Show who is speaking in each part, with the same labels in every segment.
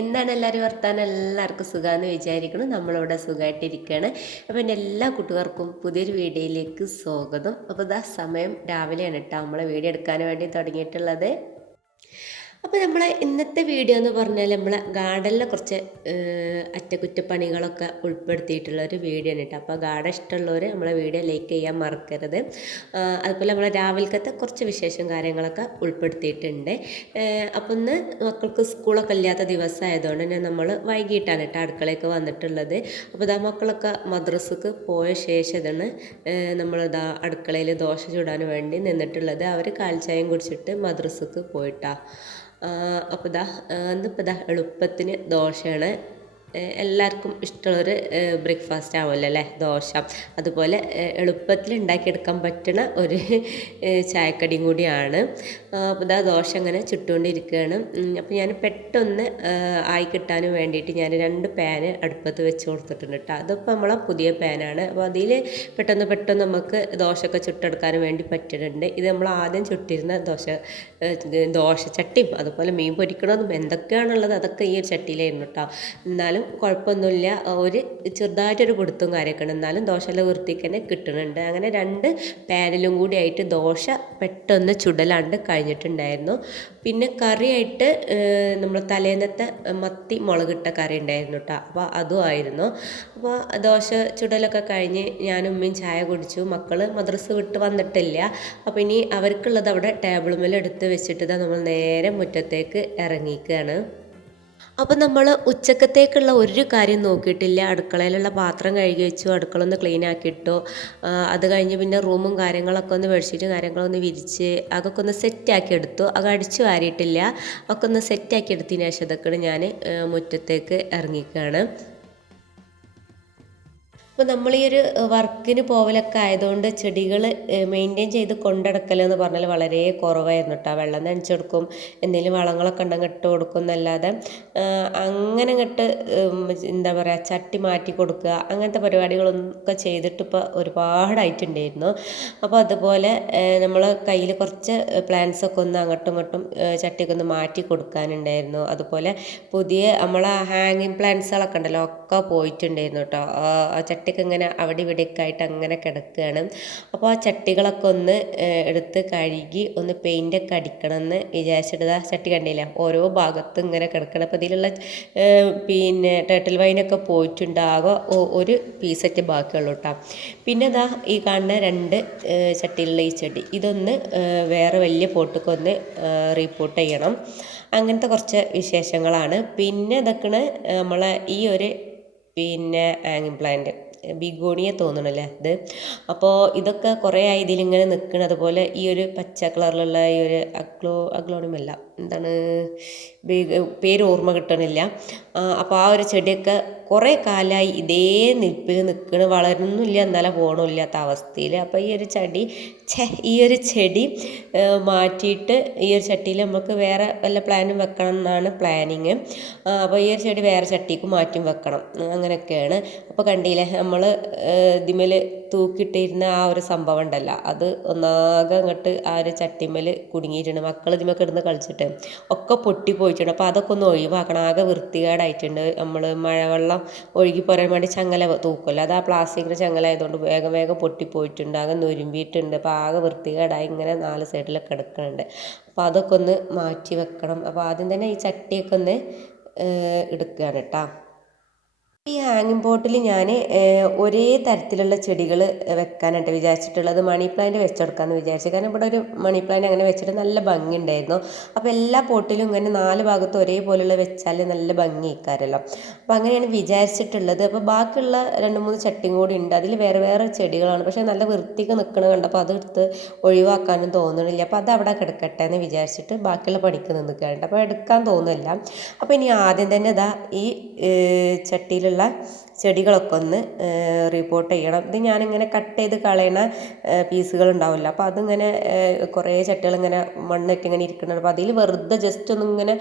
Speaker 1: എന്താണ് എല്ലാവരും വർത്താനം? എല്ലാവർക്കും സുഖമെന്ന് വിചാരിക്കണം നമ്മളിവിടെ സുഖമായിട്ടിരിക്കുകയാണ് അപ്പോൾ എന്റെ എല്ലാ കൂട്ടുകാർക്കും പുതിയൊരു വീഡിയോയിലേക്ക് സ്വാഗതം. അപ്പോൾ ഇതാ സമയം രാവിലെയാണ് കേട്ടോ. നമ്മളെ വീഡിയോ എടുക്കാൻ വേണ്ടി തുടങ്ങിയിട്ടുള്ളത്. അപ്പോൾ നമ്മളെ ഇന്നത്തെ വീഡിയോ എന്ന് പറഞ്ഞാൽ നമ്മളെ ഗാർഡനിലെ കുറച്ച് അറ്റകുറ്റപ്പണികളൊക്കെ ഉൾപ്പെടുത്തിയിട്ടുള്ള ഒരു വീഡിയോ ആണ് കേട്ടോ. അപ്പോൾ ഗാർഡൻ ഇഷ്ടമുള്ളവർ നമ്മളെ വീഡിയോ ലൈക്ക് ചെയ്യാൻ മറക്കരുത്. അതുപോലെ നമ്മളെ രാവിലത്തെ കുറച്ച് വിശേഷം കാര്യങ്ങളൊക്കെ ഉൾപ്പെടുത്തിയിട്ടുണ്ട്. അപ്പം ഇന്ന് മക്കൾക്ക് സ്കൂളൊക്കെ ഇല്ലാത്ത ദിവസമായതുകൊണ്ട് തന്നെ നമ്മൾ വൈകിട്ടാണ് കേട്ടോ അടുക്കളയൊക്കെ വന്നിട്ടുള്ളത്. അപ്പോൾ ഇതാ മക്കളൊക്കെ മദ്രസക്ക് പോയ ശേഷം ഇതാണ് നമ്മളിതാ അടുക്കളയിൽ ദോശ ചൂടാൻ വേണ്ടി നിന്നിട്ടുള്ളത്. അവർ കാൽച്ചായം കുടിച്ചിട്ട് മദ്രസക്ക് പോയിട്ടാ. അപ്പോൾ ഇതാ ഇന്നിപ്പോൾ ഇതാ എളുപ്പത്തിന് ദോശയാണ് എല്ലാവർക്കും ഇഷ്ടമുള്ളൊരു ബ്രേക്ക്ഫാസ്റ്റ് ആവുമല്ലോ അല്ലേ? ദോശ. അതുപോലെ എളുപ്പത്തിൽ ഉണ്ടാക്കിയെടുക്കാൻ പറ്റുന്ന ഒരു ചായക്കടിയും കൂടിയാണ്. അപ്പോൾ ഇതാ ദോശ അങ്ങനെ ചുട്ടുകൊണ്ടിരിക്കുകയാണ്. അപ്പോൾ ഞാൻ പെട്ടെന്ന് ആയി കിട്ടാനും വേണ്ടിയിട്ട് ഞാൻ രണ്ട് പാന് അടുപ്പത്ത് വെച്ച് കൊടുത്തിട്ടുണ്ട് കേട്ടോ അതിപ്പോൾ നമ്മളെ പുതിയ പാനാണ് അപ്പോൾ അതിൽ പെട്ടെന്ന് പെട്ടെന്ന് നമുക്ക് ദോശയൊക്കെ ചുട്ടെടുക്കാനും വേണ്ടി പറ്റുന്നുണ്ട്. ഇത് നമ്മൾ ആദ്യം ചുട്ടിരുന്ന ദോശ ദോശ ചട്ടിയും അതുപോലെ മീൻ പൊരിക്കണതും എന്തൊക്കെയാണുള്ളത് അതൊക്കെ ഈ ഒരു ചട്ടിയിലായിരുന്നു കേട്ടോ എന്നാലും കുഴപ്പമൊന്നുമില്ല. ഒരു ചെറുതായിട്ടൊരു കൊടുത്തും കാര്യമൊക്കെ ഉണ്ട് എന്നാലും ദോശയിലെ വൃത്തിക്ക് തന്നെ കിട്ടുന്നുണ്ട്. അങ്ങനെ രണ്ട് പാനിലും കൂടി ആയിട്ട് ദോശ പെട്ടെന്ന് ചുടലാണ്ട് കഴിഞ്ഞിട്ടുണ്ടായിരുന്നു. പിന്നെ കറിയായിട്ട് നമ്മൾ തലേന്നത്തെ മത്തി മുളകിട്ട കറി ഉണ്ടായിരുന്നു കേട്ടോ അപ്പോൾ അതും ആയിരുന്നു. അപ്പോൾ ദോശ ചുടലൊക്കെ കഴിഞ്ഞ് ഞാനും ഉമ്മയും ചായ കുടിച്ചു. മക്കൾ മദ്രസ വിട്ട് വന്നിട്ടില്ല. അപ്പോൾ ഇനി അവർക്കുള്ളത് അവിടെ ടേബിൾ മേലെ എടുത്ത് വെച്ചിട്ട് നമ്മൾ നേരെ മുറ്റത്തേക്ക് ഇറങ്ങിക്കുകയാണ് അപ്പം നമ്മൾ ഉച്ചക്കത്തേക്കുള്ള ഒരു കാര്യം നോക്കിയിട്ടില്ല. അടുക്കളയിലുള്ള പാത്രം കഴുകി വെച്ചു അടുക്കള ഒന്ന് ക്ലീൻ ആക്കിയിട്ടോ. അത് കഴിഞ്ഞ് പിന്നെ റൂമും കാര്യങ്ങളൊക്കെ ഒന്ന് ബെഡ്ഷീറ്റും കാര്യങ്ങളൊന്ന് വിരിച്ച് അതൊക്കെ ഒന്ന് സെറ്റാക്കി എടുത്തു. അത് അടിച്ചു വാരിയിട്ടില്ല. ഒക്കെ ഒന്ന് സെറ്റാക്കി എടുത്തതിന് ശേഷം ഇതൊക്കെ ഞാൻ മുറ്റത്തേക്ക് ഇറങ്ങിക്കുകയാണ് അപ്പോൾ നമ്മൾ ഈ ഒരു വർക്കിന് പോവലൊക്കെ ആയതുകൊണ്ട് ചെടികൾ മെയിന്റെയിൻ ചെയ്ത് കൊണ്ടടക്കൽ എന്ന് പറഞ്ഞാൽ വളരെ കുറവായിരുന്നു കേട്ടോ വെള്ളം നനച്ചു കൊടുക്കും എന്തെങ്കിലും വളങ്ങളൊക്കെ ഉണ്ടെങ്കിൽ ഇട്ട് കൊടുക്കും എന്നല്ലാതെ അങ്ങനെ ഇങ്ങോട്ട് എന്താ പറയുക ചട്ടി മാറ്റി കൊടുക്കുക അങ്ങനത്തെ പരിപാടികളൊക്കെ ചെയ്തിട്ട് ഇപ്പോൾ ഒരുപാടായിട്ടുണ്ടായിരുന്നു. അപ്പോൾ അതുപോലെ നമ്മൾ കയ്യിൽ കുറച്ച് പ്ലാന്റ്സ് ഒക്കെ ഒന്ന് അങ്ങോട്ടും ഇങ്ങോട്ടും ചട്ടിയൊക്കെ ഒന്ന് മാറ്റി കൊടുക്കാനുണ്ടായിരുന്നു. അതുപോലെ പുതിയ നമ്മളെ ഹാങ്ങിങ് പ്ലാന്റ്സുകളൊക്കെ ഉണ്ടല്ലോ ഒക്കെ പോയിട്ടുണ്ടായിരുന്നു കേട്ടോ ആ ആ ചട്ടിയൊക്കെ ഇങ്ങനെ അവിടെ ഇവിടെയൊക്കെ ആയിട്ട് അങ്ങനെ കിടക്കുകയാണ്. അപ്പോൾ ആ ചട്ടികളൊക്കെ ഒന്ന് എടുത്ത് കഴുകി ഒന്ന് പെയിന്റൊക്കെ അടിക്കണം എന്ന് വിചാരിച്ചിട്ട് ആ ചട്ടി കണ്ടില്ല? ഓരോ ഭാഗത്തും ഇങ്ങനെ കിടക്കണം. അപ്പോൾ ഇതിലുള്ള പിന്നെ ടേട്ടിൽ വൈനൊക്കെ പോയിട്ടുണ്ടാകുക ഒരു പീസറ്റ് ബാക്കിയുള്ളൂ കേട്ടോ പിന്നെ ഇതാ ഈ കാണുന്ന രണ്ട് ചട്ടിയിലുള്ള ഈ ചെടി. ഇതൊന്ന് വേറെ വലിയ പോട്ടൊക്കെ ഒന്ന് റീപ്പോർട്ട് ചെയ്യണം. അങ്ങനത്തെ കുറച്ച് വിശേഷങ്ങളാണ്. പിന്നെ ഇതൊക്കെയാണ് നമ്മളെ ഈ ഒരു പിന്നെ ആങ്ങിങ് പ്ലാന്റ് ബിഗോണിയ തോന്നണല്ലേ ഇത്? അപ്പോൾ ഇതൊക്കെ കുറേ ആയി ഇതിലിങ്ങനെ നിൽക്കണം അതുപോലെ ഈ ഒരു പച്ച കളറിലുള്ള ഈ ഒരു അഗ്ലോ അഗ്ലോണിമല്ല. എന്താണ് പേര് ഓർമ്മ കിട്ടണില്ല. അപ്പോൾ ആ ഒരു ചെടിയൊക്കെ കുറേ കാലമായി ഇതേ നിൽപ്പിൽ നിൽക്കണ് വളരുന്നില്ല എന്നാലും പോകണമില്ലാത്ത അവസ്ഥയിൽ അപ്പോൾ ഈ ഒരു ചെടി ഛേ ഈ ഒരു ചെടി മാറ്റിയിട്ട് ഈ ഒരു ചട്ടിയിൽ നമുക്ക് വേറെ വല്ല പ്ലാനും വെക്കണം എന്നാണ് പ്ലാനിങ് അപ്പോൾ ഈ ഒരു ചെടി വേറെ ചട്ടിക്ക് മാറ്റി വെക്കണം. അങ്ങനെയൊക്കെയാണ്. അപ്പോൾ കണ്ടില്ലേ നമ്മൾ ഇതിമേൽ തൂക്കിയിട്ടിരുന്ന ആ ഒരു സംഭവം ഉണ്ടല്ലോ. അത് ഒന്നാകെ അങ്ങോട്ട് ആ ഒരു ചട്ടിമ്മൽ കുടുങ്ങിയിട്ടുണ്ട്. മക്കൾ ഇതിമൊക്കെ ഇടുന്ന് കളിച്ചിട്ട് ഒക്കെ പൊട്ടി പോയിട്ടുണ്ട് അപ്പോൾ അതൊക്കെ ഒന്ന് ഒഴിവാക്കണം. ആകെ വൃത്തികേടായിട്ടുണ്ട്. നമ്മൾ മഴവെള്ളം ഒഴുകി പോരാൻ വേണ്ടി ചങ്ങല തൂക്കുമല്ലോ. അത് ആ പ്ലാസ്റ്റിക്കിന്റെ ചങ്ങല ആയതുകൊണ്ട് വേഗം വേഗം പൊട്ടിപ്പോയിട്ടുണ്ട്. ആകെ നുരുമ്പിയിട്ടുണ്ട്. അപ്പോൾ ആകെ വൃത്തികേടായി ഇങ്ങനെ നാല് സൈഡിലൊക്കെ കിടക്കുന്നുണ്ട് അപ്പോൾ അതൊക്കെ ഒന്ന് മാറ്റി വെക്കണം. അപ്പോൾ ആദ്യം തന്നെ ഈ ചട്ടിയൊക്കെ ഒന്ന് എടുക്കുകയാണ് കേട്ടോ. ഈ ഹാങ്ങിങ് പോട്ടിൽ ഞാൻ ഒരേ തരത്തിലുള്ള ചെടികൾ വെക്കാനായിട്ട് വിചാരിച്ചിട്ടുള്ളത് മണി പ്ലാന്റ് വെച്ചെടുക്കാമെന്ന് വിചാരിച്ചു. കാരണം ഇവിടെ ഒരു മണി പ്ലാന്റ് അങ്ങനെ വെച്ചിട്ട് നല്ല ഭംഗി ഉണ്ടായിരുന്നു അപ്പോൾ എല്ലാ പോട്ടിലും ഇങ്ങനെ നാല് ഭാഗത്ത് ഒരേപോലെയുള്ള വെച്ചാൽ നല്ല ഭംഗി ഇക്കാരല്ലോ അപ്പോൾ അങ്ങനെയാണ് വിചാരിച്ചിട്ടുള്ളത്. അപ്പോൾ ബാക്കിയുള്ള രണ്ട് മൂന്ന് ചട്ടിയും കൂടി ഉണ്ട്. അതിൽ വേറെ വേറെ ചെടികളാണ്. പക്ഷേ നല്ല വൃത്തിക്ക് നിൽക്കണ കണ്ടപ്പോൾ അതെടുത്ത് ഒഴിവാക്കാനും തോന്നണില്ല. അപ്പോൾ അത് അവിടെ കിടക്കട്ടെ എന്ന് വിചാരിച്ചിട്ട് ബാക്കിയുള്ള പണിക്ക് നിൽക്കുകയാണ്. അപ്പോൾ എടുക്കാൻ തോന്നില്ല അപ്പോൾ ഇനി ആദ്യം തന്നെ ഇതാ ഈ ഏഹ്, ചട്ടിയിലുള്ള ചെടികളൊക്കെ ഒന്ന് റിപ്പോർട്ട് ചെയ്യണം. ഇത് ഞാനിങ്ങനെ കട്ട് ചെയ്ത് കളയണ പീസുകൾ ഉണ്ടാവില്ല അപ്പോൾ അതിങ്ങനെ കുറേ ചട്ടികൾ ഇങ്ങനെ മണ്ണിട്ട് ഇങ്ങനെ ഇരിക്കുന്നുണ്ട്. അപ്പോൾ അതിൽ വെറുതെ ജസ്റ്റ് ഒന്ന് ഇങ്ങനെ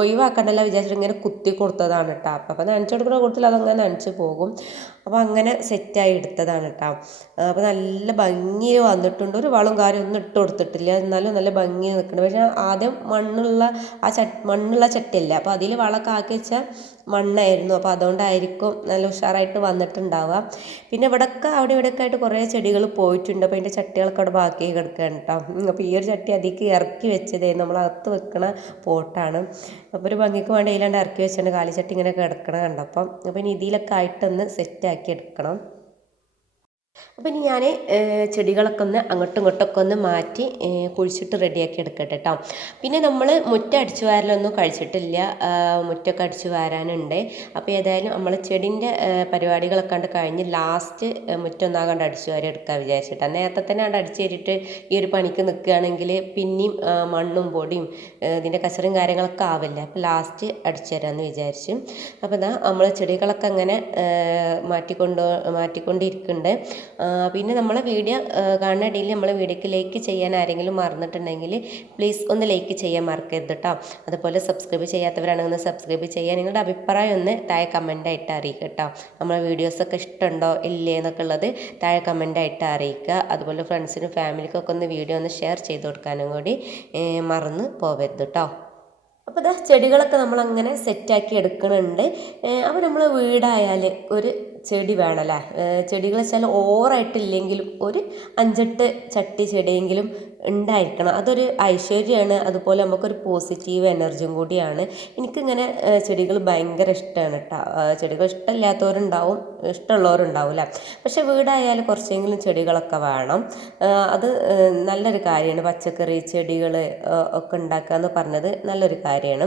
Speaker 1: ഒഴിവാക്കണ്ടല്ല വിചാരിച്ചിട്ട് ഇങ്ങനെ കുത്തി കൊടുത്തതാണ് കേട്ടോ അപ്പോൾ നനച്ചു കൊടുക്കുന്ന കൂട്ടത്തിൽ അതങ്ങനെ നനച്ച് പോകും. അപ്പോൾ അങ്ങനെ സെറ്റായി എടുത്തതാണ് കേട്ടോ അപ്പോൾ നല്ല ഭംഗിയിൽ വന്നിട്ടുണ്ട്. ഒരു വളം കാര്യം ഒന്നും ഇട്ട് കൊടുത്തിട്ടില്ല. എന്നാലും നല്ല ഭംഗി നിൽക്കുന്നുണ്ട്. പക്ഷേ ആദ്യം മണ്ണുള്ള ആ ചട്ട് മണ്ണുള്ള ചട്ടിയല്ല. അപ്പോൾ അതിൽ വളമൊക്കെ ആക്കി വെച്ചാൽ മണ്ണായിരുന്നു. അപ്പോൾ അതുകൊണ്ടായിരിക്കും നല്ല ഉഷാറായിട്ട് വന്നിട്ടുണ്ടാവുക. പിന്നെ ഇവിടെയൊക്കെ അവിടെ ഇവിടെയൊക്കെ ആയിട്ട് കുറേ ചെടികൾ പോയിട്ടുണ്ട്. അപ്പോൾ അതിന്റെ ചട്ടികളൊക്കെ അവിടെ ബാക്കി കിടക്കുകയാണ് കേട്ടോ. അപ്പോൾ ഈ ഒരു ചട്ടി അതിലേക്ക് ഇറക്കി വെച്ചതേ നമ്മൾ അകത്ത് വെക്കണ പോട്ടാണ്. അപ്പോൾ ഒരു ഭംഗിക്ക് വേണ്ടി അതിലാണ്ട് ഇറക്കി വെച്ചിട്ടുണ്ട്. കാലിച്ചട്ടി ഇങ്ങനെ കിടക്കണ കണ്ടപ്പം. അപ്പോൾ ഇനി ഇതിലൊക്കെ ആയിട്ടൊന്ന് സെറ്റാക്കി എടുക്കണം. അപ്പോൾ ഇനി ഞാൻ ചെടികളൊക്കെ ഒന്ന് അങ്ങോട്ടും ഇങ്ങോട്ടൊക്കെ ഒന്ന് മാറ്റി കുഴിച്ചിട്ട് റെഡിയാക്കി എടുക്കട്ടെ കേട്ടോ പിന്നെ നമ്മൾ മുറ്റ അടിച്ചു വാരലൊന്നും കഴിച്ചിട്ടില്ല. മുറ്റൊക്കെ അടിച്ചു വാരാനുണ്ട്. അപ്പോൾ ഏതായാലും നമ്മൾ ചെടിന്റെ പരിപാടികളൊക്കെ കണ്ട് കഴിഞ്ഞ് ലാസ്റ്റ് മുറ്റൊന്നാകണ്ട് അടിച്ചു വാരി എടുക്കാൻ വിചാരിച്ചിട്ടാണ് നേരത്തെ തന്നെ അവിടെ അടിച്ചു കയറിയിട്ട് ഈ ഒരു പണിക്ക് നിൽക്കുകയാണെങ്കിൽ പിന്നെയും മണ്ണും പൊടിയും ഇതിന്റെ കച്ചറും കാര്യങ്ങളൊക്കെ ആവില്ല? അപ്പോൾ ലാസ്റ്റ് അടിച്ചു തരാമെന്ന് വിചാരിച്ചു. അപ്പോൾ ഇതാ നമ്മൾ ചെടികളൊക്കെ അങ്ങനെ മാറ്റിക്കൊണ്ട് മാറ്റിക്കൊണ്ടിരിക്കുന്നുണ്ട് പിന്നെ നമ്മളെ വീഡിയോ കാണുന്ന നമ്മളെ വീഡിയോക്ക് ലൈക്ക് ചെയ്യാൻ ആരെങ്കിലും മറന്നിട്ടുണ്ടെങ്കിൽ പ്ലീസ് ഒന്ന് ലൈക്ക് ചെയ്യാൻ മറക്കരുത് കേട്ടോ അതുപോലെ സബ്സ്ക്രൈബ് ചെയ്യാത്തവരാണെങ്കിൽ ഒന്ന് സബ്സ്ക്രൈബ് ചെയ്യുക നിങ്ങളുടെ അഭിപ്രായം ഒന്ന് താഴെ കമന്റായിട്ട് അറിയിക്കുക കേട്ടോ നമ്മളെ വീഡിയോസൊക്കെ ഇഷ്ടമുണ്ടോ ഇല്ലേ എന്നൊക്കെ ഉള്ളത് താഴെ കമന്റായിട്ട് അറിയിക്കുക. അതുപോലെ ഫ്രണ്ട്സിനും ഫാമിലിക്കൊക്കെ ഒന്ന് വീഡിയോ ഒന്ന് ഷെയർ ചെയ്ത് കൊടുക്കാനും കൂടി മറന്ന് പോകരുത് കേട്ടോ അപ്പോൾ ഇതാ ചെടികളൊക്കെ നമ്മളങ്ങനെ സെറ്റാക്കി എടുക്കുന്നുണ്ട് അപ്പോൾ നമ്മൾ വീടായാൽ ഒരു ചെടി വേണമല്ലേ? ചെടികൾ വെച്ചാൽ ഓവറായിട്ടില്ലെങ്കിലും ഒരു അഞ്ചെട്ട് ചട്ടി ചെടിയെങ്കിലും ഉണ്ടായിരിക്കണം. അതൊരു ഐശ്വര്യമാണ്. അതുപോലെ നമുക്കൊരു പോസിറ്റീവ് എനർജിയും കൂടിയാണ്. എനിക്കിങ്ങനെ ചെടികൾ ഭയങ്കര ഇഷ്ടമാണ് കേട്ടോ ചെടികൾ ഇഷ്ടമില്ലാത്തവരുണ്ടാവും ഇഷ്ടമുള്ളവരുണ്ടാവില്ല പക്ഷേ വീടായാലും കുറച്ചെങ്കിലും ചെടികളൊക്കെ വേണം. അത് നല്ലൊരു കാര്യമാണ്. പച്ചക്കറി ചെടികൾ ഒക്കെ ഉണ്ടാക്കുക എന്ന് പറഞ്ഞത് നല്ലൊരു കാര്യമാണ്.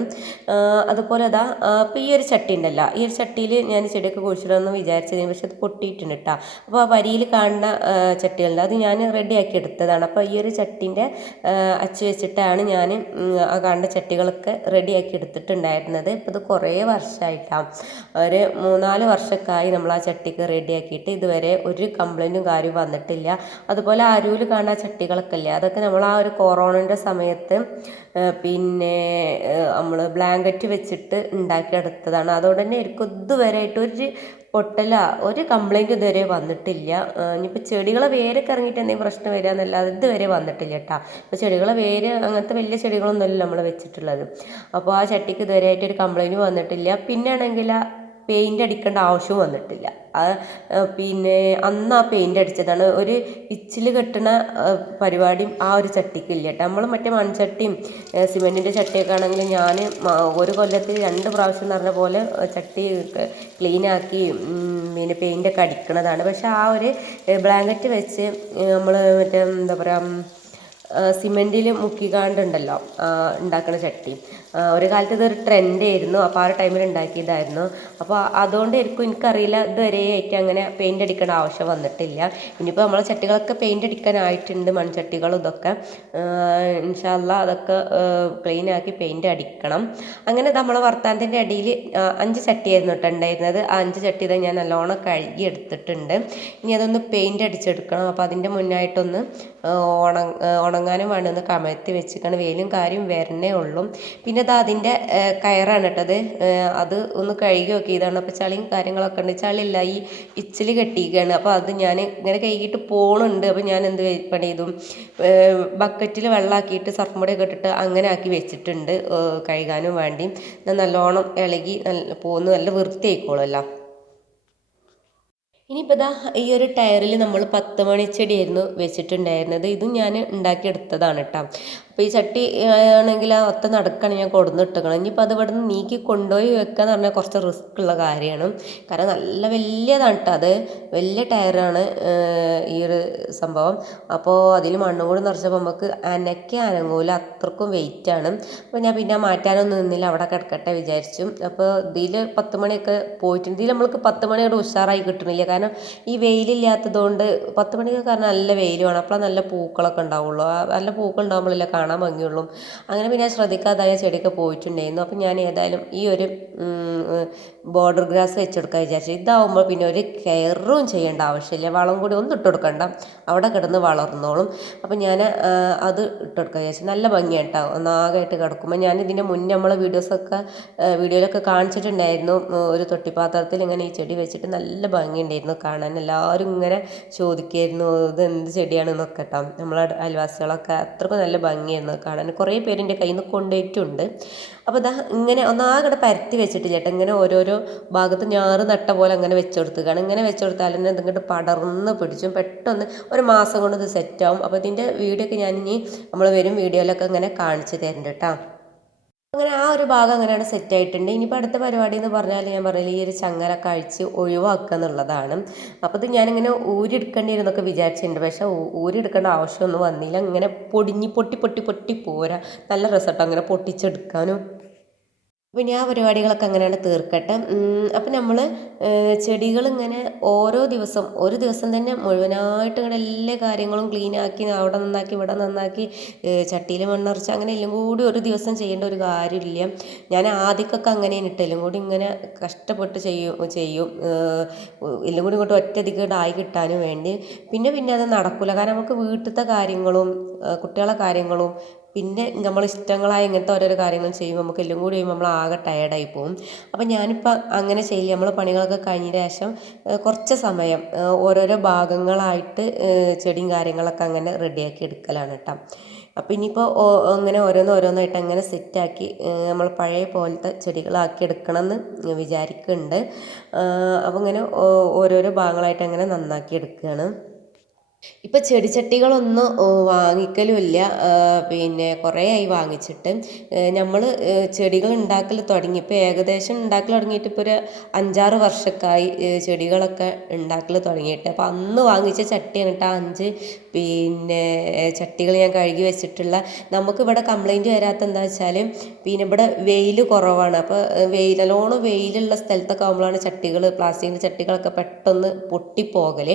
Speaker 1: അതുപോലെ അതാ ഇപ്പോൾ ഈ ഒരു ചട്ടി ഉണ്ടല്ലോ. ഈ ഒരു ചട്ടിയിൽ ഞാൻ ചെടിയൊക്കെ കുഴിച്ചിടണമെന്ന് വിചാരിച്ചതിന്. പക്ഷെ അത് പൊട്ടിയിട്ടുണ്ട് കേട്ടോ അപ്പോൾ ആ വരിയിൽ കാണുന്ന ചട്ടികളുണ്ട്. അത് ഞാൻ റെഡിയാക്കി എടുത്തതാണ്. അപ്പോൾ ഈ ഒരു ചട്ടിന്റെ അച്ച് വെച്ചിട്ടാണ് ഞാൻ ആ കാണുന്ന ചട്ടികളൊക്കെ റെഡിയാക്കി എടുത്തിട്ടുണ്ടായിരുന്നത്. ഇപ്പോൾ ഇത് കുറേ വർഷമായിട്ടാണ് ഒരു മൂന്നാൽ വർഷക്കായി നമ്മൾ ആ ചട്ടിക്ക് റെഡിയാക്കിയിട്ട് ഇതുവരെ ഒരു കംപ്ലൈന്റും കാര്യവും വന്നിട്ടില്ല. അതുപോലെ അരൂൽ കാണുന്ന ചട്ടികളൊക്കെ ഇല്ലേ അതൊക്കെ നമ്മൾ ആ ഒരു കൊറോണന്റെ സമയത്ത് പിന്നെ നമ്മൾ ബ്ലാങ്കറ്റ് വെച്ചിട്ട് ഉണ്ടാക്കിയെടുത്തതാണ് അതുകൊണ്ട് തന്നെ എനിക്ക് ഇതുവരെ ആയിട്ട് ഒരു പൊട്ടല ഒരു കംപ്ലൈന്റ് ഇതുവരെ വന്നിട്ടില്ല. ഇനിയിപ്പോൾ ചെടികളെ വേരൊക്കെ ഇറങ്ങിയിട്ട് എന്തെങ്കിലും പ്രശ്നം വരിക എന്നല്ലാതെ ഇതുവരെ വന്നിട്ടില്ല കേട്ടോ അപ്പോൾ ചെടികളെ വേര് അങ്ങനത്തെ വലിയ ചെടികളൊന്നുമല്ല നമ്മൾ വെച്ചിട്ടുള്ളത്. അപ്പോൾ ആ ചട്ടിക്ക് ഇതുവരെ ആയിട്ട് ഒരു കംപ്ലൈന്റ് വന്നിട്ടില്ല. പിന്നെ ആണെങ്കിൽ പെയിന്റ് അടിക്കേണ്ട ആവശ്യം വന്നിട്ടില്ല. പിന്നെ അന്ന് ആ പെയിന്റ് അടിച്ചതാണ്. ഒരു ഇച്ചിൽ കെട്ടണ പരിപാടിയും ആ ഒരു ചട്ടിക്കില്ല കേട്ടോ. നമ്മൾ മറ്റേ മൺചട്ടിയും സിമെന്റിന്റെ ചട്ടിയൊക്കെ ആണെങ്കിൽ ഞാൻ ഒരു കൊല്ലത്തിൽ രണ്ട് പ്രാവശ്യം എന്ന് പറഞ്ഞ പോലെ ചട്ടി ക്ലീനാക്കി പിന്നെ പെയിന്റൊക്കെ അടിക്കണതാണ്. പക്ഷെ ആ ഒരു ബ്ലാങ്കറ്റ് വെച്ച് നമ്മൾ മറ്റേ എന്താ പറയുക സിമെന്റിൽ മുക്കിക്കാണ്ടുണ്ടല്ലോ ഉണ്ടാക്കുന്ന ചട്ടി. ഒരു കാലത്ത് ഇതൊരു ട്രെൻഡ് ആയിരുന്നു അപ്പോൾ ആ ഒരു ടൈമിൽ ഉണ്ടാക്കിയതായിരുന്നു. അപ്പോൾ അതുകൊണ്ടായിരിക്കും എനിക്കറിയില്ല ഇതുവരെ ആയിട്ട് അങ്ങനെ പെയിന്റ് അടിക്കേണ്ട ആവശ്യം വന്നിട്ടില്ല. ഇനിയിപ്പോൾ നമ്മളെ ചട്ടികളൊക്കെ പെയിന്റ് അടിക്കാനായിട്ടുണ്ട് മൺചട്ടികളും ഇതൊക്കെ. ഇൻഷാല്ല അതൊക്കെ ക്ലീൻ ആക്കി പെയിന്റ് അടിക്കണം. അങ്ങനെ നമ്മളെ വർത്താനത്തിന്റെ അടിയിൽ അഞ്ച് ചട്ടിയായിരുന്നു കേട്ടോ ഉണ്ടായിരുന്നത്. ആ അഞ്ച് ചട്ടി ഇതാ ഞാൻ നല്ലോണം കഴുകി എടുത്തിട്ടുണ്ട്. ഇനി അതൊന്ന് പെയിന്റ് അടിച്ചെടുക്കണം. അപ്പോൾ അതിന്റെ മുന്നായിട്ടൊന്ന് ഉണങ്ങ ഉണങ്ങാനും വേണമെന്ന് കമഴ്ത്തി വെച്ചിരിക്കണം. വെയിലും കാര്യം വരണേ ഉള്ളൂ. പിന്നെ ഇത് അതിന്റെ കയറാണ് കേട്ടത് അത്. ഒന്ന് കഴുകി നോക്കിയതാണ് അപ്പോൾ ചളിയും കാര്യങ്ങളൊക്കെ ഉണ്ട്. ചളിയില്ല ഈ ഇച്ചിൽ കെട്ടിയിരിക്കുകയാണ്. അപ്പോൾ അത് ഞാൻ ഇങ്ങനെ കഴുകിയിട്ട് പോണുണ്ട്. അപ്പോൾ ഞാൻ എന്ത് പണി ചെയ്തു? ബക്കറ്റിൽ വെള്ളമാക്കിയിട്ട് സർഫ് മുടിയൊക്കെ ഇട്ടിട്ട് അങ്ങനെ ആക്കി വെച്ചിട്ടുണ്ട്. കഴുകാനും വേണ്ടി നല്ലോണം ഇളകി നല്ല പോന്ന് നല്ല വൃത്തിയായിക്കോളുമല്ലോ. ഇനിയിപ്പോൾ ഇതാ ഈ ഒരു ടയറിൽ നമ്മൾ പത്ത് മണിച്ചെടിയായിരുന്നു വെച്ചിട്ടുണ്ടായിരുന്നത്. ഇതും ഞാൻ ഉണ്ടാക്കിയെടുത്തതാണ് കേട്ടോ. അപ്പോൾ ഈ ചട്ടി ആണെങ്കിൽ ആ ഒത്ത നടക്കാണ് ഞാൻ കൊടുന്നിട്ടേക്കണം ഇനിയിപ്പോൾ അത് ഇവിടെ നിന്ന് നീക്കി കൊണ്ടുപോയി വെക്കുക എന്ന് പറഞ്ഞാൽ കുറച്ച് റിസ്ക് ഉള്ള കാര്യമാണ്. കാരണം നല്ല വലിയതാണ് കേട്ടോ അത്. വലിയ ടയറാണ് ഈ ഒരു സംഭവം. അപ്പോൾ അതിൽ മണ്ണും കൂടി നിറച്ചപ്പോൾ നമുക്ക് അനക്കി അനങ്ങൂല. അത്രക്കും വെയിറ്റാണ് അപ്പോൾ ഞാൻ പിന്നെ മാറ്റാനൊന്നും നിന്നില്ല. അവിടെ കിടക്കട്ടെ വിചാരിച്ചു. അപ്പോൾ ഇതിൽ പത്ത് മണിയൊക്കെ പോയിട്ടുണ്ട്. ഇതിൽ നമ്മൾക്ക് പത്ത് മണിയോട് ഉഷാറായി കിട്ടണില്ല. കാരണം ഈ വെയിലില്ലാത്തതുകൊണ്ട് പത്ത് മണിക്ക് കാരണം നല്ല വെയിൽ അപ്പോൾ നല്ല പൂക്കളൊക്കെ ഉണ്ടാവുള്ളൂ. നല്ല പൂക്കൾ ഉണ്ടാകുമ്പോഴല്ലേ കാണാൻ ഭംഗിയുള്ളൂ. അങ്ങനെ പിന്നെ ശ്രദ്ധിക്കാതായ ചെടിയൊക്കെ പോയിട്ടുണ്ടായിരുന്നു. അപ്പം ഞാൻ ഏതായാലും ഈ ഒരു ബോർഡർ ഗ്രാസ് വെച്ചെടുക്കാൻ വിചാരിച്ചു. ഇതാവുമ്പോൾ പിന്നെ ഒരു കെയറും ചെയ്യേണ്ട ആവശ്യമില്ല. വളം കൂടി ഒന്നും ഇട്ട് കൊടുക്കണ്ട. അവിടെ കിടന്ന് വളർന്നോളും. അപ്പം ഞാൻ അത് ഇട്ട് കൊടുക്കാൻ വിചാരിച്ചു. നല്ല ഭംഗിയാണ് കേട്ടോ ഒന്നാകായിട്ട് കിടക്കുമ്പോൾ ഞാൻ ഇതിന്റെ മുന്നേ നമ്മളെ വീഡിയോസൊക്കെ വീഡിയോയിലൊക്കെ കാണിച്ചിട്ടുണ്ടായിരുന്നു. ഒരു തൊട്ടിപ്പാത്രത്തിൽ ഇങ്ങനെ ഈ ചെടി വെച്ചിട്ട് നല്ല ഭംഗിയുണ്ടായിരുന്നു കാണാൻ. എല്ലാവരും ഇങ്ങനെ ചോദിക്കായിരുന്നു ഇത് എന്ത് ചെടിയാണെന്നൊക്കെ കേട്ടോ നമ്മളെ അയൽവാസികളൊക്കെ അത്രക്കും നല്ല ഭംഗിയായിരുന്നു കാണാൻ. കുറേ പേരിന്റെ കയ്യിൽ നിന്ന് കൊണ്ടുപോയിട്ടുണ്ട്. അപ്പോൾ ഇതാ ഇങ്ങനെ ഒന്നാകെ പരത്തി വെച്ചിട്ടില്ല ചേട്ടാ ഇങ്ങനെ ഓരോരോ ഭാഗത്ത് ഞാറ് നട്ട പോലെ അങ്ങനെ വെച്ച് കൊടുത്തുകയാണ് ഇങ്ങനെ വെച്ച് കൊടുത്താൽ തന്നെ ഇതിങ്ങോട്ട് പടർന്ന് പിടിച്ചും പെട്ടെന്ന് ഒരു മാസം കൊണ്ട് ഇത് സെറ്റാവും അപ്പോൾ ഇതിന്റെ വീഡിയോ ഒക്കെ ഞാൻ ഇനി നമ്മൾ വരും വീഡിയോയിലൊക്കെ ഇങ്ങനെ കാണിച്ചു തരുന്നുണ്ട് കേട്ടോ. അങ്ങനെ ആ ഒരു ഭാഗം അങ്ങനെയാണ് സെറ്റ് ആയിട്ടുണ്ട്. ഇനിയിപ്പോൾ അടുത്ത പരിപാടി എന്ന് പറഞ്ഞാൽ ഞാൻ പറഞ്ഞില്ല ഈ ഒരു ചങ്ങല കഴിച്ച് ഒഴിവാക്കുക എന്നുള്ളതാണ്. അപ്പോൾ ഇത് ഞാനിങ്ങനെ ഊരിയെടുക്കേണ്ടി എന്നൊക്കെ വിചാരിച്ചിട്ടുണ്ട്. പക്ഷേ ഊരിയെടുക്കേണ്ട ആവശ്യമൊന്നും വന്നില്ല. ഇങ്ങനെ പൊടിഞ്ഞ് പൊട്ടി പൊട്ടി പൊട്ടി പോരാ. നല്ല രസമാട്ടോ അങ്ങനെ പൊട്ടിച്ചെടുക്കാനും അപ്പോൾ ആ പരിപാടികളൊക്കെ അങ്ങനെയാണ് തീർക്കട്ടെ. അപ്പം നമ്മൾ ചെടികൾ ഇങ്ങനെ ഓരോ ദിവസം ഒരു ദിവസം തന്നെ മുഴുവനായിട്ട് ഇങ്ങനെ എല്ലാ കാര്യങ്ങളും ക്ലീൻ ആക്കി അവിടെ നന്നാക്കി ഇവിടെ നന്നാക്കി ചട്ടിയിൽ മണ്ണറിച്ച് അങ്ങനെ എല്ലാം കൂടി ഒരു ദിവസം ചെയ്യേണ്ട ഒരു കാര്യമില്ല. ഞാൻ ആദ്യമൊക്കെ അങ്ങനെ ഇട്ട് എല്ലാം കൂടി ഇങ്ങനെ കഷ്ടപ്പെട്ട് ചെയ്യും ചെയ്യും. എല്ലാം കൂടി ഇങ്ങോട്ട് ഒറ്റ ഒറ്റയധികം ആയി കിട്ടാനും വേണ്ടി. പിന്നെ പിന്നെ അത് നടക്കില്ല കാരണം നമുക്ക് വീട്ടിലത്തെ കാര്യങ്ങളും കുട്ടികളെ കാര്യങ്ങളും പിന്നെ നമ്മൾ ഇഷ്ടങ്ങളായ ഇങ്ങനത്തെ ഓരോരോ കാര്യങ്ങൾ ചെയ്യുമ്പോൾ നമുക്ക് എല്ലാം കൂടി ചെയ്യുമ്പോൾ നമ്മൾ ആകെ ടയർഡായി പോകും അപ്പം ഞാനിപ്പോൾ അങ്ങനെ ചെയ്യില്ല നമ്മൾ പണികളൊക്കെ കഴിഞ്ഞ ശേഷം കുറച്ച് സമയം ഓരോരോ ഭാഗങ്ങളായിട്ട് ചെടിയും കാര്യങ്ങളൊക്കെ അങ്ങനെ റെഡിയാക്കി എടുക്കലാണ് കേട്ടോ അപ്പോൾ ഇനിയിപ്പോൾ അങ്ങനെ ഓരോന്ന് ഓരോന്നായിട്ട് അങ്ങനെ സെറ്റാക്കി നമ്മൾ പഴയ പോലത്തെ ചെടികളാക്കി എടുക്കണം എന്ന് വിചാരിക്കുന്നുണ്ട് അപ്പോൾ ഇങ്ങനെ ഓരോരോ ഭാഗങ്ങളായിട്ട് അങ്ങനെ നന്നാക്കി എടുക്കുകയാണ് ഇപ്പം ചെടിച്ചട്ടികളൊന്നും വാങ്ങിക്കലുമില്ല. പിന്നെ കുറേ ആയി വാങ്ങിച്ചിട്ട് നമ്മൾ ചെടികൾ ഉണ്ടാക്കൽ തുടങ്ങി. ഇപ്പോൾ ഏകദേശം ഉണ്ടാക്കൽ തുടങ്ങിയിട്ട് ഇപ്പോൾ ഒരു അഞ്ചാറ് വർഷമൊക്കെയായി ചെടികളൊക്കെ ഉണ്ടാക്കൽ തുടങ്ങിയിട്ട്. അപ്പോൾ അന്ന് വാങ്ങിച്ച ചട്ടിയാണ് കേട്ടോ അഞ്ച് പിന്നെ ചട്ടികൾ ഞാൻ കഴുകി വെച്ചിട്ടുള്ള. നമുക്ക് ഇവിടെ കംപ്ലൈന്റ് വരാത്ത എന്താ വെച്ചാൽ പിന്നെ ഇവിടെ വെയിൽ കുറവാണ്. അപ്പോൾ വെയിൽ നല്ലോണം വെയിലുള്ള സ്ഥലത്തൊക്കെ ആകുമ്പോഴാണ് ചട്ടികൾ പ്ലാസ്റ്റിക്കിന്റെ ചട്ടികളൊക്കെ പെട്ടെന്ന് പൊട്ടിപ്പോകൽ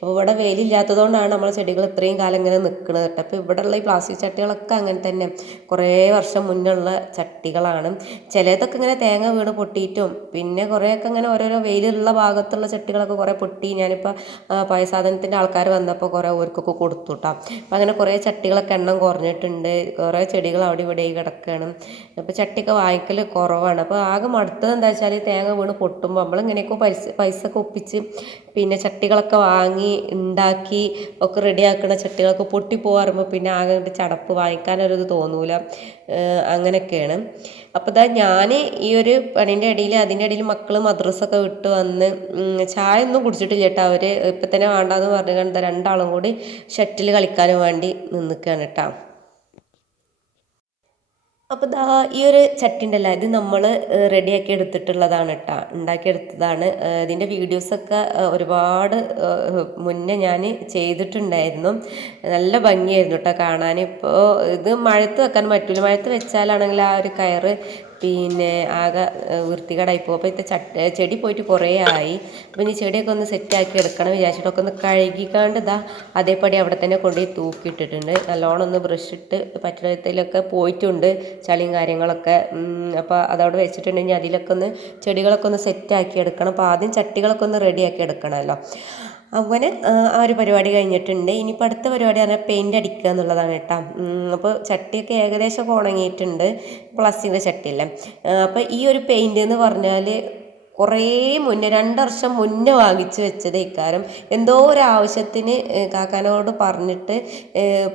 Speaker 1: അപ്പോൾ ഇവിടെ വെയിലില്ലാത്തതുകൊണ്ട് അതുകൊണ്ടാണ് നമ്മൾ ചെടികൾ ഇത്രയും കാലം ഇങ്ങനെ നിൽക്കുന്നത് കേട്ടോ. അപ്പോൾ ഇവിടെയുള്ള ഈ പ്ലാസ്റ്റിക് ചട്ടികളൊക്കെ അങ്ങനെ തന്നെ. കുറേ വർഷം മുന്നുള്ള ചട്ടികളാണ്. ചിലതൊക്കെ ഇങ്ങനെ തേങ്ങ വീണ് പൊട്ടിയിട്ടും പിന്നെ കുറേയൊക്കെ ഇങ്ങനെ ഓരോരോ വെയിലുള്ള ഭാഗത്തുള്ള ചട്ടികളൊക്കെ കുറേ പൊട്ടി. ഞാനിപ്പോൾ പയസാധനത്തിന്റെ ആൾക്കാർ വന്നപ്പോൾ കുറേ ഓർക്കൊക്കെ കൊടുത്തു കേട്ടോ. അപ്പോൾ അങ്ങനെ കുറേ ചട്ടികളൊക്കെ എണ്ണം കുറഞ്ഞിട്ടുണ്ട്. കുറേ ചെടികൾ അവിടെ ഇവിടെ കിടക്കുകയാണ്. അപ്പോൾ ചട്ടിയൊക്കെ വാങ്ങിക്കൽ കുറവാണ്. അപ്പോൾ ആകെ മടുത്തത് എന്താ വെച്ചാൽ തേങ്ങ വീണ് പൊട്ടുമ്പോൾ നമ്മൾ ഇങ്ങനെയൊക്കെ പൈസ പൈസ ഒക്കെ ഒപ്പിച്ച് പിന്നെ ചട്ടികളൊക്കെ വാങ്ങി ഉണ്ടാക്കി ഒക്കെ റെഡിയാക്കുന്ന ചട്ടികളൊക്കെ പൊട്ടി പൊട്ടിപ്പോകാറുമ്പോൾ പിന്നെ ആകെ ചടപ്പ് വാങ്ങിക്കാനൊരിത് തോന്നൂല. അങ്ങനെയൊക്കെയാണ്. അപ്പോൾ ഇതാ ഞാൻ ഈ ഒരു പണീന്റെ ഇടയിൽ അതിന്റെ ഇടയിൽ മക്കൾ മദ്രസൊക്കെ വിട്ട് വന്ന് ചായ ഒന്നും കുടിച്ചിട്ടില്ല കേട്ടോ അവർ ഇപ്പം തന്നെ വേണ്ടാന്ന് പറഞ്ഞു രണ്ടാളും കൂടി ഷട്ടിൽ കളിക്കാനും വേണ്ടി നിന്നിക്കുകയാണ് കേട്ടോ. അപ്പോൾ ദാ ഈ ഒരു ചട്ടി ഉണ്ടല്ലോ ഇത് നമ്മൾ റെഡിയാക്കി എടുത്തിട്ടുള്ളതാണ് കേട്ടോ ഉണ്ടാക്കിയെടുത്തതാണ്. ഇതിന്റെ വീഡിയോസൊക്കെ ഒരുപാട് മുന്നേ ഞാൻ ചെയ്തിട്ടുണ്ടായിരുന്നു. നല്ല ഭംഗിയായിരുന്നു കേട്ടോ കാണാൻ ഇപ്പോൾ ഇത് മഴത്ത് വെക്കാൻ പറ്റില്ല മഴത്ത് വെച്ചാലാണെങ്കിൽ ആ ഒരു കയറ് പിന്നെ ആകെ വൃത്തികേടായി പോകും അപ്പോൾ ഇത്തെ ചട്ട ചെടി പോയിട്ട് കുറേ ആയി. അപ്പോൾ ഇനി ചെടിയൊക്കെ ഒന്ന് സെറ്റാക്കി എടുക്കണം വിചാരിച്ചിട്ടൊക്കെ ഒന്ന് കഴുകിക്കാണ്ട് ഇതാ അതേപടി അവിടെ തന്നെ കൊണ്ടുപോയി തൂക്കിയിട്ടിട്ടുണ്ട്. നല്ലോണം ഒന്ന് ബ്രഷ് ഇട്ട് പറ്റുന്നതിലൊക്കെ പോയിട്ടുണ്ട് ചളിയും കാര്യങ്ങളൊക്കെ. അപ്പോൾ അതവിടെ വെച്ചിട്ടുണ്ടെങ്കിൽ അതിലൊക്കെ ഒന്ന് ചെടികളൊക്കെ ഒന്ന് സെറ്റാക്കി എടുക്കണം. അപ്പോൾ ആദ്യം ചട്ടികളൊക്കെ ഒന്ന് റെഡിയാക്കി എടുക്കണമല്ലോ. അങ്ങനെ ആ ഒരു പരിപാടി കഴിഞ്ഞിട്ടുണ്ട്. ഇനിയിപ്പോൾ അടുത്ത പരിപാടി പറഞ്ഞാൽ പെയിന്റ് അടിക്കുക എന്നുള്ളതാണ് കേട്ടോ. അപ്പോൾ ചട്ടിയൊക്കെ ഏകദേശം ഉണങ്ങിയിട്ടുണ്ട്. പ്ലാസ്റ്റിക്കിന്റെ ചട്ടിയല്ലേ. അപ്പോൾ ഈ ഒരു പെയിന്റ് എന്ന് പറഞ്ഞാൽ കുറേ മുന്നേ രണ്ട് വർഷം മുന്നേ വാങ്ങിച്ചു വെച്ചത് ഇക്കാരം. എന്തോ ഒരു ആവശ്യത്തിന് കാക്കാനോട് പറഞ്ഞിട്ട്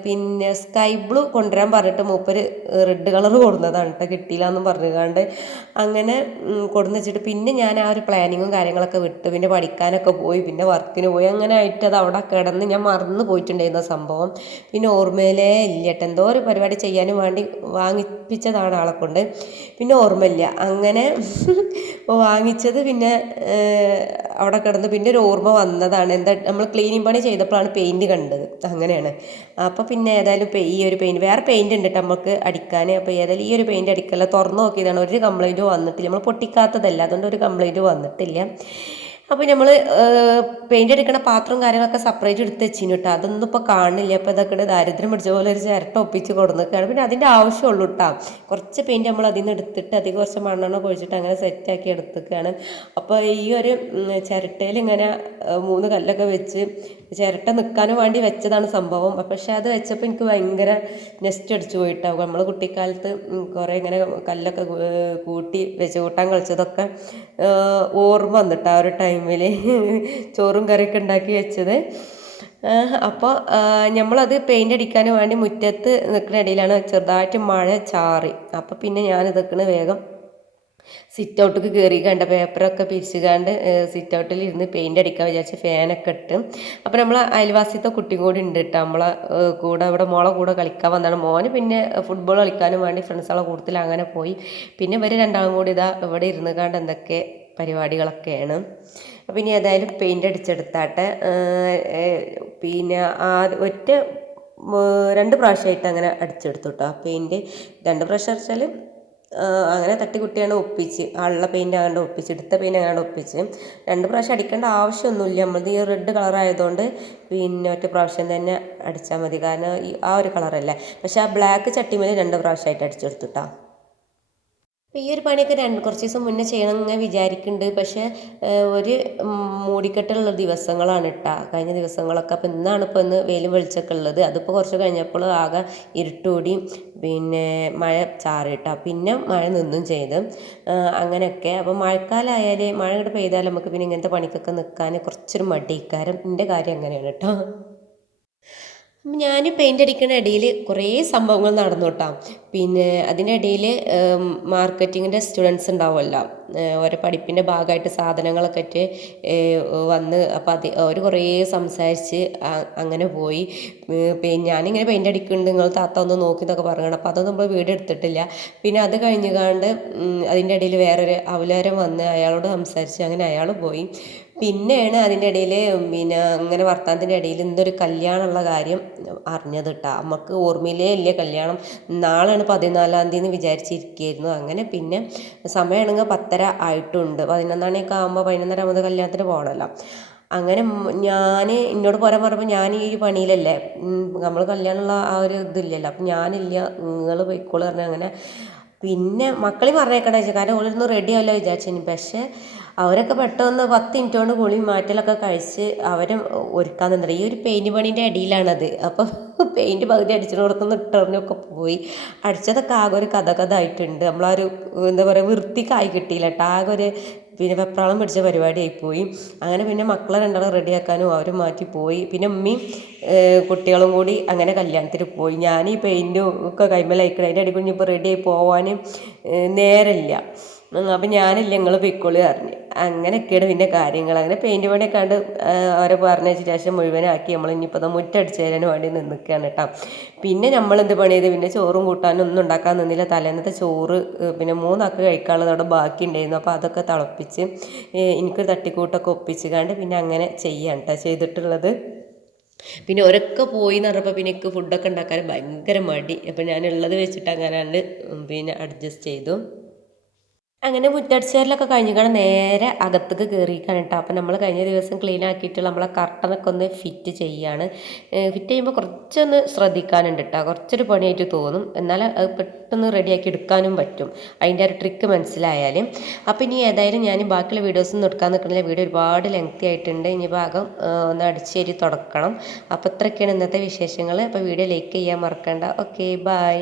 Speaker 1: പിന്നെ സ്കൈ ബ്ലൂ കൊണ്ടുവരാൻ പറഞ്ഞിട്ട് മൂപ്പര് റെഡ് കളർ കൊടുന്നതാണ് കേട്ടോ കിട്ടിയില്ല എന്നും പറഞ്ഞുകൊണ്ട് അങ്ങനെ കൊടുന്ന് വെച്ചിട്ട് പിന്നെ ഞാൻ ആ ഒരു പ്ലാനിങ്ങും കാര്യങ്ങളൊക്കെ വിട്ട് പിന്നെ പഠിക്കാനൊക്കെ പോയി പിന്നെ വർക്കിന് പോയി. അങ്ങനെ ആയിട്ട് അത് അവിടെ കിടന്ന് ഞാൻ മറന്നു പോയിട്ടുണ്ടായിരുന്ന സംഭവം. പിന്നെ ഓർമ്മയിലേ ഇല്ല കേട്ടോ എന്തോ ഒരു പരിപാടി ചെയ്യാനും വേണ്ടി വാങ്ങിപ്പിച്ചതാണ് ആളെ കൊണ്ട്. പിന്നെ ഓർമ്മയില്ല. അങ്ങനെ വാങ്ങിച്ചത് പിന്നെ അവിടെ കിടന്ന് പിന്നെ ഒരു ഓർമ്മ വന്നതാണ്. എന്താ നമ്മൾ ക്ലീനിങ് പണി ചെയ്തപ്പോഴാണ് പെയിന്റ് കണ്ടത്. അങ്ങനെയാണ്. അപ്പോൾ പിന്നെ ഏതായാലും ഈ ഒരു പെയിന്റ് വേറെ പെയിന്റ് ഉണ്ട് കേട്ടോ നമുക്ക് അടിക്കാൻ. അപ്പോൾ ഏതായാലും ഈ ഒരു പെയിന്റ് അടിക്കല്ല. തുറന്നു നോക്കിയതാണ്. ഒരു കംപ്ലൈന്റും വന്നിട്ടില്ല. നമ്മൾ പൊട്ടിക്കാത്തതല്ല. അതുകൊണ്ട് ഒരു കംപ്ലൈന്റും വന്നിട്ടില്ല. അപ്പോൾ നമ്മൾ പെയിന്റ് അടിക്കണ പാത്രവും കാര്യങ്ങളൊക്കെ സെപ്പറേറ്റ് എടുത്ത് വെച്ചിന് കേട്ടോ അതൊന്നും ഇപ്പോൾ കാണില്ല. അപ്പോൾ ഇതൊക്കെ ദാരിദ്ര്യം പിടിച്ച പോലെ ഒരു ചിരട്ട ഒപ്പിച്ച് കൊടുക്കുന്നൊക്കെയാണ് പിന്നെ അതിന്റെ ആവശ്യമുള്ളൂ കേട്ടോ കുറച്ച് പെയിന്റ് നമ്മൾ അതിൽ നിന്ന് എടുത്തിട്ട് അധികം കുറച്ച് മണ്ണെണ്ണ കുഴിച്ചിട്ട് അങ്ങനെ സെറ്റാക്കി എടുത്തേക്കാണ്. അപ്പോൾ ഈ ഒരു ചിരട്ടയിൽ ഇങ്ങനെ മൂന്ന് കല്ലൊക്കെ വെച്ച് ചിരട്ട നിൽക്കാനും വേണ്ടി വെച്ചതാണ് സംഭവം. പക്ഷെ അത് വെച്ചപ്പോൾ എനിക്ക് ഭയങ്കര നെസ്റ്റ് അടിച്ചു പോയിട്ടാവും. നമ്മൾ കുട്ടിക്കാലത്ത് കുറേ ഇങ്ങനെ കല്ലൊക്കെ കൂട്ടി വെച്ച് കൂട്ടാൻ കളിച്ചതൊക്കെ ഓർമ്മ വന്നിട്ട് ആ ഒരു ടൈമിൽ ചോറും കറിയൊക്കെ ഉണ്ടാക്കി വെച്ചത്. അപ്പോൾ നമ്മളത് പെയിന്റ് അടിക്കാൻ വേണ്ടി മുറ്റത്ത് നിൽക്കുന്ന ഇടയിലാണ് ചെറുതായിട്ട് മഴ ചാറി. അപ്പോൾ പിന്നെ ഞാൻ ഇതൊക്കെ വേഗം സിറ്റ് ഔട്ടിക്ക് കയറി കണ്ട പേപ്പറൊക്കെ പിരിച്ച് കണ്ട് സിറ്റ് ഔട്ടിൽ ഇരുന്ന് പെയിന്റ് അടിക്കാൻ വിചാരിച്ച് ഫാനൊക്കെ ഇട്ട്. അപ്പോൾ നമ്മൾ അയൽവാസിയത്തെ കുട്ടിയും കൂടി ഉണ്ട് കേട്ടോ നമ്മളെ കൂടെ ഇവിടെ മോളെ കൂടെ കളിക്കാൻ വന്നാണ്. മോന് പിന്നെ ഫുട്ബോൾ കളിക്കാനും വേണ്ടി ഫ്രണ്ട്സുകളെ കൂടുതൽ അങ്ങനെ പോയി. പിന്നെ ഇവർ രണ്ടാളും കൂടി ഇതാ ഇവിടെ ഇരുന്ന് കണ്ട് എന്തൊക്കെ പരിപാടികളൊക്കെയാണ്. അപ്പം ഇനി ഏതായാലും പെയിന്റ് അടിച്ചെടുത്താട്ടെ. പിന്നെ ആ ഒറ്റ രണ്ട് പ്രാവശ്യമായിട്ട് അങ്ങനെ അടിച്ചെടുത്തു കേട്ടോ പെയിന്റ് രണ്ട് പ്രാവശ്യം അടിച്ചാൽ അങ്ങനെ തട്ടിക്കുട്ടിയാണ് ഒപ്പിച്ച് ആളുള്ള പെയിന്റ് അങ്ങോട്ട് ഒപ്പിച്ച് എടുത്ത പെയിന്റ് അങ്ങോട്ട് ഒപ്പിച്ച്. രണ്ട് പ്രാവശ്യം അടിക്കേണ്ട ആവശ്യമൊന്നുമില്ല. നമ്മളത് ഈ റെഡ് കളർ ആയതുകൊണ്ട് പിന്നെ ഒറ്റ പ്രാവശ്യം തന്നെ അടിച്ചാൽ മതി. കാരണം ആ ഒരു കളറല്ലേ പക്ഷേ ആ ബ്ലാക്ക് ചട്ടിമേൽ രണ്ട് പ്രാവശ്യമായിട്ട് അടിച്ചെടുത്തു കേട്ടോ അപ്പോൾ ഈ ഒരു പണിയൊക്കെ രണ്ട് കുറച്ച് ദിവസം മുന്നേ ചെയ്യണം എന്ന് വിചാരിക്കുന്നുണ്ട് പക്ഷേ ഒരു മൂടിക്കെട്ടുള്ള ദിവസങ്ങളാണ് കേട്ടോ കഴിഞ്ഞ ദിവസങ്ങളൊക്കെ അപ്പോൾ ഇന്നാണ് ഇപ്പോൾ ഇന്ന് വെയിലും വെളിച്ചൊക്കെ ഉള്ളത്. അതിപ്പോൾ കുറച്ച് കഴിഞ്ഞപ്പോൾ ആകെ ഇരുട്ടുകൂടി പിന്നെ മഴ ചാറി കേട്ടോ പിന്നെ മഴ നിന്നും ചെയ്ത്. അങ്ങനെയൊക്കെ. അപ്പോൾ മഴക്കാലമായാൽ മഴ ഇങ്ങോട്ട് പെയ്താൽ നമുക്ക് പിന്നെ ഇങ്ങനത്തെ പണിക്കൊക്കെ നിൽക്കാൻ കുറച്ചൊരു മടിക്കാരം എന്റെ കാര്യം അങ്ങനെയാണ് കേട്ടോ ഞാൻ പെയിന്റ് അടിക്കുന്ന ഇടയിൽ കുറേ സംഭവങ്ങൾ നടന്നു കേട്ടോ പിന്നെ അതിന്റെ ഇടയിൽ മാർക്കറ്റിങ്ങിന്റെ സ്റ്റുഡൻസ് ഉണ്ടാവുമല്ലോ. ഓരോ പഠിപ്പിന്റെ ഭാഗമായിട്ട് സാധനങ്ങളൊക്കെ ഇട്ട് വന്ന് അപ്പോൾ അത് അവർ കുറേ സംസാരിച്ച് അങ്ങനെ പോയി. പിന്നെ ഞാനിങ്ങനെ പെയിന്റ് അടിക്കുന്നുണ്ട് നിങ്ങൾ താത്ത ഒന്ന് നോക്കി എന്നൊക്കെ പറയണം അപ്പോൾ അതൊന്നും നമ്മൾ വീഡിയോ എടുത്തിട്ടില്ല. പിന്നെ അത് കഴിഞ്ഞ് കാണ്ട് അതിന്റെ ഇടയിൽ വേറൊരു അവലോരം വന്ന് അയാളോട് സംസാരിച്ച് അങ്ങനെ അയാൾ പോയി. പിന്നെയാണ് അതിന്റെ ഇടയിൽ പിന്നെ അങ്ങനെ വർത്താനത്തിന്റെ ഇടയിൽ എന്തൊരു കല്യാണമുള്ള കാര്യം അറിഞ്ഞത് കേട്ടോ. നമുക്ക് ഓർമ്മയിലേ ഇല്ല കല്യാണം. നാളെയാണ് പതിനാലാം തീയതി എന്ന് വിചാരിച്ചിരിക്കുകയായിരുന്നു. അങ്ങനെ പിന്നെ സമയമാണെങ്കിൽ പത്തര ആയിട്ടുണ്ട്. പതിനൊന്നാണിയൊക്കെ ആകുമ്പോൾ പതിനൊന്നര ആകുമ്പോൾ കല്യാണത്തിന് പോകണമല്ലോ അങ്ങനെ ഞാൻ എന്നോട് പോരാൻ പറഞ്ഞപ്പോൾ ഞാൻ ഈ ഒരു പണിയിലല്ലേ നമ്മൾ കല്യാണമുള്ള ആ ഒരു ഇതില്ലല്ലോ. അപ്പം ഞാനില്ല നിങ്ങൾ പോയിക്കോളൂ പറഞ്ഞാൽ അങ്ങനെ. പിന്നെ മക്കളെയും പറഞ്ഞേക്കണ കാരണം ഓരോന്നും റെഡി ആവില്ല വിചാരിച്ചു പക്ഷേ അവരൊക്കെ പെട്ടെന്ന് പത്ത് മിനിറ്റ് കൊണ്ട് കുളി മാറ്റലൊക്കെ കഴിച്ച് അവരും ഒരുക്കാൻ നിന്നത് ഈ ഒരു പെയിന്റ് പണീന്റെ അടിയിലാണത്. അപ്പോൾ പെയിന്റ് പകുതി അടിച്ചിടത്തുനിന്ന് ഇട്ടറിഞ്ഞൊക്കെ പോയി. അടിച്ചതൊക്കെ ആകെ ഒരു കഥ കഥ ആയിട്ടുണ്ട് നമ്മളൊരു എന്താ പറയുക വൃത്തിക്കായി കിട്ടിയില്ല കേട്ടോ ആകെ ഒരു പിന്നെ വെപ്രാളം പിടിച്ച പരിപാടിയായി പോയി. അങ്ങനെ പിന്നെ മക്കളെ രണ്ടാളും റെഡിയാക്കാനും അവർ മാറ്റി പോയി. പിന്നെ ഉമ്മയും കുട്ടികളും കൂടി അങ്ങനെ കല്യാണത്തിന് പോയി. ഞാൻ ഈ പെയിന്റും ഒക്കെ കൈമലയക്കണം അതിന്റെ അടിക്കുഞ്ഞിപ്പോൾ റെഡിയായി പോകാനും നേരമില്ല അപ്പം ഞാനില്ല നിങ്ങൾ പൊയ്ക്കോളി പറഞ്ഞു. അങ്ങനെയൊക്കെയാണ് പിന്നെ കാര്യങ്ങൾ അങ്ങനെ പെയിന്റ് പണിയൊക്കെ കണ്ട് അവരെ പറഞ്ഞ ശേഷം മുഴുവനാക്കി. നമ്മൾ ഇനിയിപ്പോൾ മുറ്റടിച്ച് തരാൻ വേണ്ടി നിൽക്കുകയാണ് കേട്ടോ. പിന്നെ നമ്മൾ എന്ത് പണി ചെയ്ത് പിന്നെ ചോറും കൂട്ടാനും ഒന്നും ഉണ്ടാക്കാൻ നിന്നില്ല. തലേന്നത്തെ ചോറ് പിന്നെ മൂന്നാൾക്ക് കഴിക്കാനുള്ളത് അവിടെ ബാക്കി ഉണ്ടായിരുന്നു അപ്പോൾ അതൊക്കെ തിളപ്പിച്ച് എനിക്കൊരു തട്ടിക്കൂട്ടൊക്കെ ഒപ്പിച്ച് കണ്ട് പിന്നെ അങ്ങനെ ചെയ്യാണ് കേട്ടോ ചെയ്തിട്ടുള്ളത്. പിന്നെ ഒരൊക്കെ പോയി എന്ന് പറഞ്ഞപ്പോൾ പിന്നെ എനിക്ക് ഫുഡൊക്കെ ഉണ്ടാക്കാൻ ഭയങ്കര മടി. അപ്പം ഞാനുള്ളത് വെച്ചിട്ട് അങ്ങനെ പിന്നെ അഡ്ജസ്റ്റ് ചെയ്തു. അങ്ങനെ മുറ്റടിച്ചേരലൊക്കെ കഴിഞ്ഞിക്കാണ് നേരെ അകത്തേക്ക് കയറിയിരിക്കാണ് കേട്ടോ. അപ്പം നമ്മൾ കഴിഞ്ഞ ദിവസം ക്ലീൻ ആക്കിയിട്ടുള്ള നമ്മളെ കർട്ടനൊക്കെ ഒന്ന് ഫിറ്റ് ചെയ്യാണ്. ഫിറ്റ് ചെയ്യുമ്പോൾ കുറച്ചൊന്ന് ശ്രദ്ധിക്കാനുണ്ട് കേട്ടോ. കുറച്ചൊരു പണിയായിട്ട് തോന്നും. എന്നാൽ അത് പെട്ടെന്ന് റെഡിയാക്കി എടുക്കാനും പറ്റും. അതിന്റെ ഒരു ട്രിക്ക് മനസ്സിലായാൽ അപ്പം ഇനി ഏതായാലും ഞാൻ ബാക്കിയുള്ള വീഡിയോസൊന്നും എടുക്കാൻ നിൽക്കുന്നില്ല. വീഡിയോ ഒരുപാട് ലെങ്തി ആയിട്ടുണ്ട്. ഇനി ഭാഗം ഒന്ന് അടിച്ചേരി തുടക്കണം. അപ്പോൾ ഇത്രയൊക്കെയാണ് ഇന്നത്തെ വിശേഷങ്ങൾ അപ്പോൾ വീഡിയോ ലൈക്ക് ചെയ്യാൻ മറക്കണ്ട. Okay bye